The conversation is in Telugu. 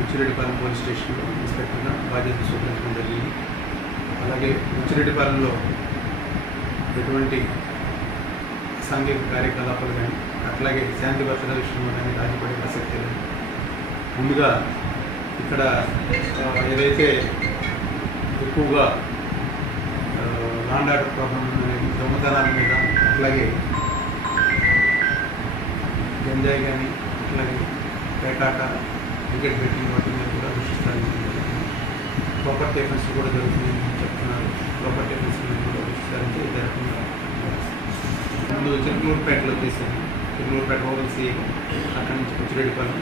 ఉచ్చిరెడ్డిపాలెం పోలీస్ స్టేషన్లో ఇన్స్పెక్టర్గా బాధ్యత స్వీకరించడం జరిగింది. అలాగే ఉచ్చిరెడ్డిపాలెంలో ఎటువంటి సాంఘిక కార్యకలాపాలు కానీ అట్లాగే శాంతి భద్రత విషయంలో కానీ రాజీపడే ప్రసక్తి లేదు. ముందుగా ఇక్కడ ఏదైతే ఎక్కువగా లాండ్ ఆర్డర్ ప్రాబ్లం దొంగతనాల మీద అట్లాగే గంజాయి కానీ అట్లాగే పేకాట క్రికెట్ బెట్టింగ్ వాటి మీద కూడా దృష్టి సారించడం జరుగుతుంది. ప్రాపర్టీ అఫెన్స్ కూడా జరుగుతుందని చెప్తున్నారు. ప్రాపర్టీ అఫెన్స్ మీద కూడా దృష్టి సారించి జరగకుండా ముందు చిరుకూరుపేటలో చేశాను. చిరుకూరుపేట ఓవల్సీ అక్కడి నుంచి ఉచ్చిరెడ్డిపాలెం